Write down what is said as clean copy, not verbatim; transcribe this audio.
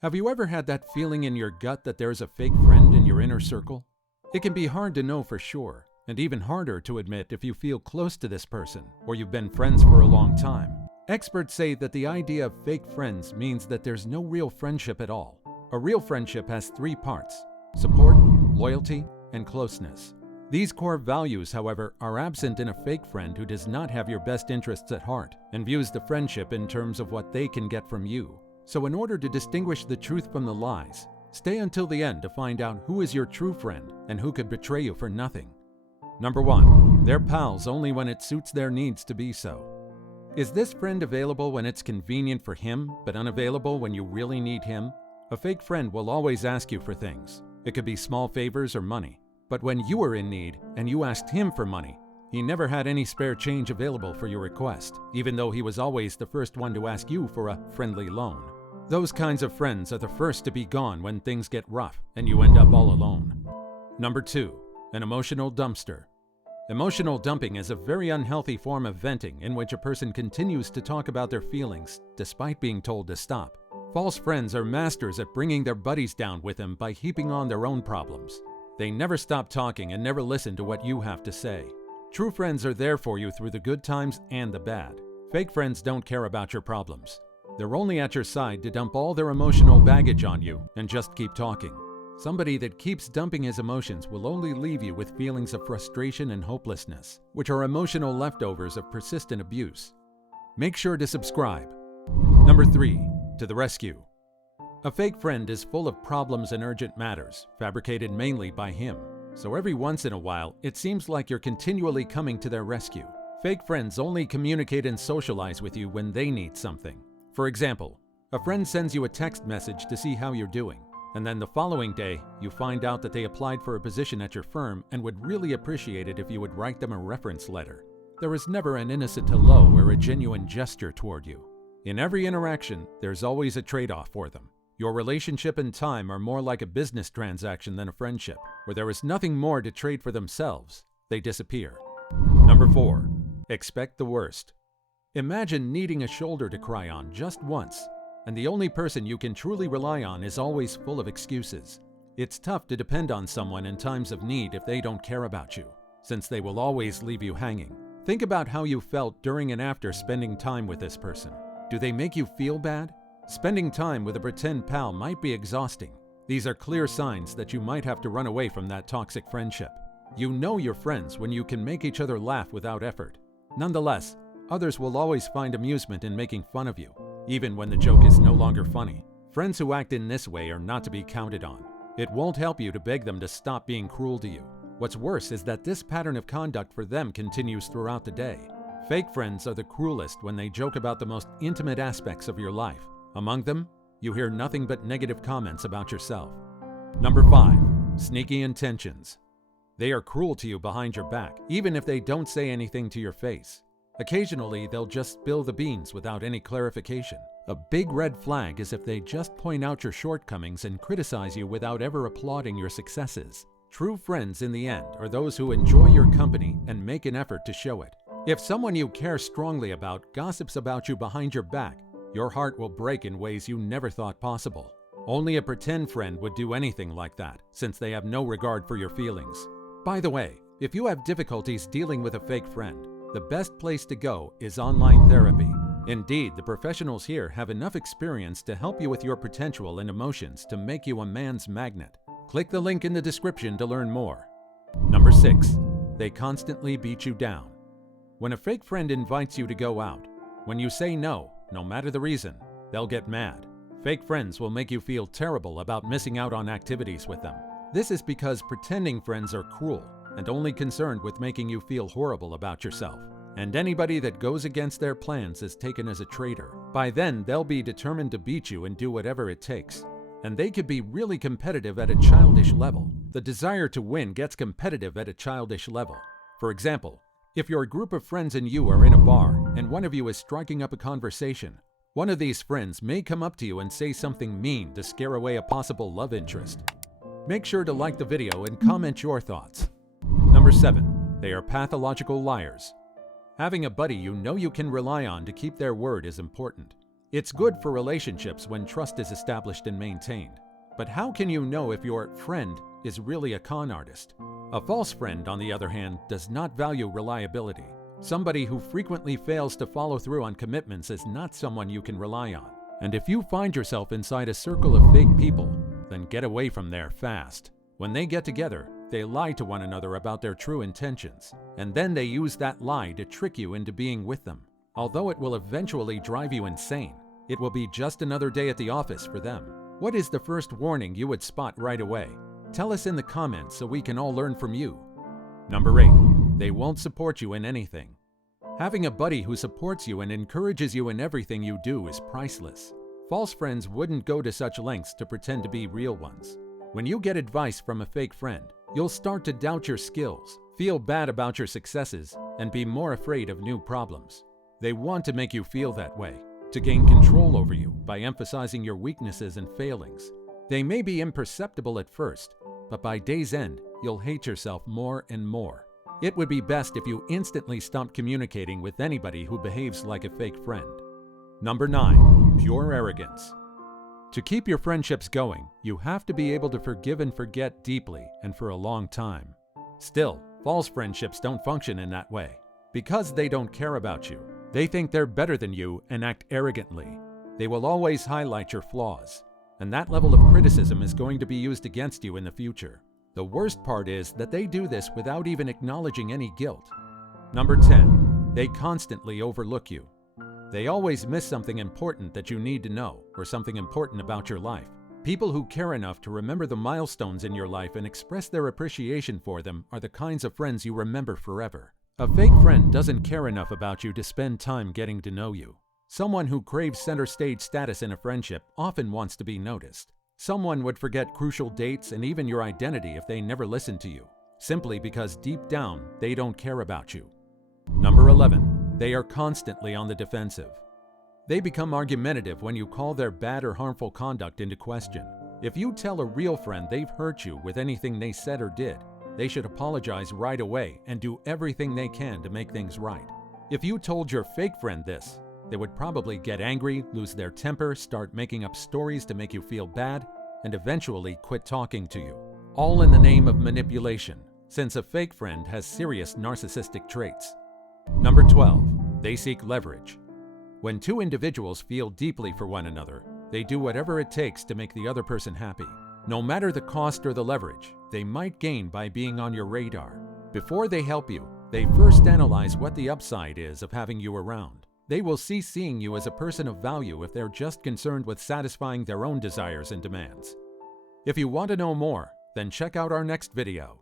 Have you ever had that feeling in your gut that there's a fake friend in your inner circle? It can be hard to know for sure, and even harder to admit if you feel close to this person or you've been friends for a long time. Experts say that the idea of fake friends means that there's no real friendship at all. A real friendship has three parts: support, loyalty, and closeness. These core values, however, are absent in a fake friend who does not have your best interests at heart and views the friendship in terms of what they can get from you. So in order to distinguish the truth from the lies, stay until the end to find out who is your true friend and who could betray you for nothing. Number 1. They're pals only when it suits their needs to be so. Is this friend available when it's convenient for him, but unavailable when you really need him? A fake friend will always ask you for things. It could be small favors or money. But when you were in need and you asked him for money, he never had any spare change available for your request, even though he was always the first one to ask you for a friendly loan. Those kinds of friends are the first to be gone when things get rough and you end up all alone. Number 2. An emotional dumpster. Emotional dumping is a very unhealthy form of venting in which a person continues to talk about their feelings despite being told to stop. False friends are masters at bringing their buddies down with them by heaping on their own problems. They never stop talking and never listen to what you have to say. True friends are there for you through the good times and the bad. Fake friends don't care about your problems. They're only at your side to dump all their emotional baggage on you and just keep talking. Somebody that keeps dumping his emotions will only leave you with feelings of frustration and hopelessness, which are emotional leftovers of persistent abuse. Make sure to subscribe. Number 3. To the rescue. A fake friend is full of problems and urgent matters, fabricated mainly by him. So every once in a while, it seems like you're continually coming to their rescue. Fake friends only communicate and socialize with you when they need something. For example, a friend sends you a text message to see how you're doing, and then the following day, you find out that they applied for a position at your firm and would really appreciate it if you would write them a reference letter. There is never an innocent hello or a genuine gesture toward you. In every interaction, there's always a trade-off for them. Your relationship and time are more like a business transaction than a friendship. Where there is nothing more to trade for themselves, they disappear. Number 4. Expect the worst. Imagine needing a shoulder to cry on just once, and the only person you can truly rely on is always full of excuses. It's tough to depend on someone in times of need if they don't care about you, since they will always leave you hanging. Think about how you felt during and after spending time with this person. Do they make you feel bad? Spending time with a pretend pal might be exhausting. These are clear signs that you might have to run away from that toxic friendship. You know you're friends when you can make each other laugh without effort. Nonetheless, others will always find amusement in making fun of you, even when the joke is no longer funny. Friends who act in this way are not to be counted on. It won't help you to beg them to stop being cruel to you. What's worse is that this pattern of conduct for them continues throughout the day. Fake friends are the cruelest when they joke about the most intimate aspects of your life. Among them, you hear nothing but negative comments about yourself. Number 5. Sneaky intentions. They are cruel to you behind your back, even if they don't say anything to your face. Occasionally, they'll just spill the beans without any clarification. A big red flag is if they just point out your shortcomings and criticize you without ever applauding your successes. True friends in the end are those who enjoy your company and make an effort to show it. If someone you care strongly about gossips about you behind your back, your heart will break in ways you never thought possible. Only a pretend friend would do anything like that, since they have no regard for your feelings. By the way, if you have difficulties dealing with a fake friend, the best place to go is online therapy. Indeed, the professionals here have enough experience to help you with your potential and emotions to make you a man's magnet. Click the link in the description to learn more. Number 6. They constantly beat you down. When a fake friend invites you to go out, when you say no matter the reason, they'll get mad. Fake friends will make you feel terrible about missing out on activities with them. This is because pretending friends are cruel and only concerned with making you feel horrible about yourself. And anybody that goes against their plans is taken as a traitor. By then, they'll be determined to beat you and do whatever it takes. And they could be really competitive at a childish level. The desire to win gets competitive at a childish level. For example, if your group of friends and you are in a bar and one of you is striking up a conversation, one of these friends may come up to you and say something mean to scare away a possible love interest. Make sure to like the video and comment your thoughts. Number 7. They are pathological liars. Having a buddy you know you can rely on to keep their word is important. It's good for relationships when trust is established and maintained. But how can you know if your friend is really a con artist? A false friend, on the other hand, does not value reliability. Somebody who frequently fails to follow through on commitments is not someone you can rely on. And if you find yourself inside a circle of fake people, then get away from there fast. When they get together, they lie to one another about their true intentions, and then they use that lie to trick you into being with them. Although it will eventually drive you insane, it will be just another day at the office for them. What is the first warning you would spot right away? Tell us in the comments so we can all learn from you. Number 8. They won't support you in anything. Having a buddy who supports you and encourages you in everything you do is priceless. False friends wouldn't go to such lengths to pretend to be real ones. When you get advice from a fake friend, you'll start to doubt your skills, feel bad about your successes, and be more afraid of new problems. They want to make you feel that way, to gain control over you by emphasizing your weaknesses and failings. They may be imperceptible at first, but by day's end, you'll hate yourself more and more. It would be best if you instantly stopped communicating with anybody who behaves like a fake friend. Number 9. Pure arrogance. To keep your friendships going, you have to be able to forgive and forget deeply and for a long time. Still, false friendships don't function in that way. Because they don't care about you, they think they're better than you and act arrogantly. They will always highlight your flaws, and that level of criticism is going to be used against you in the future. The worst part is that they do this without even acknowledging any guilt. Number 10. They constantly overlook you. They always miss something important that you need to know, or something important about your life. People who care enough to remember the milestones in your life and express their appreciation for them are the kinds of friends you remember forever. A fake friend doesn't care enough about you to spend time getting to know you. Someone who craves center stage status in a friendship often wants to be noticed. Someone would forget crucial dates and even your identity if they never listened to you, simply because deep down they don't care about you. Number 11. They are constantly on the defensive. They become argumentative when you call their bad or harmful conduct into question. If you tell a real friend they've hurt you with anything they said or did, they should apologize right away and do everything they can to make things right. If you told your fake friend this, they would probably get angry, lose their temper, start making up stories to make you feel bad, and eventually quit talking to you. All in the name of manipulation, since a fake friend has serious narcissistic traits. Number 12. They seek leverage. When two individuals feel deeply for one another, they do whatever it takes to make the other person happy. No matter the cost or the leverage they might gain by being on your radar. Before they help you, they first analyze what the upside is of having you around. They will cease seeing you as a person of value if they're just concerned with satisfying their own desires and demands. If you want to know more, then check out our next video.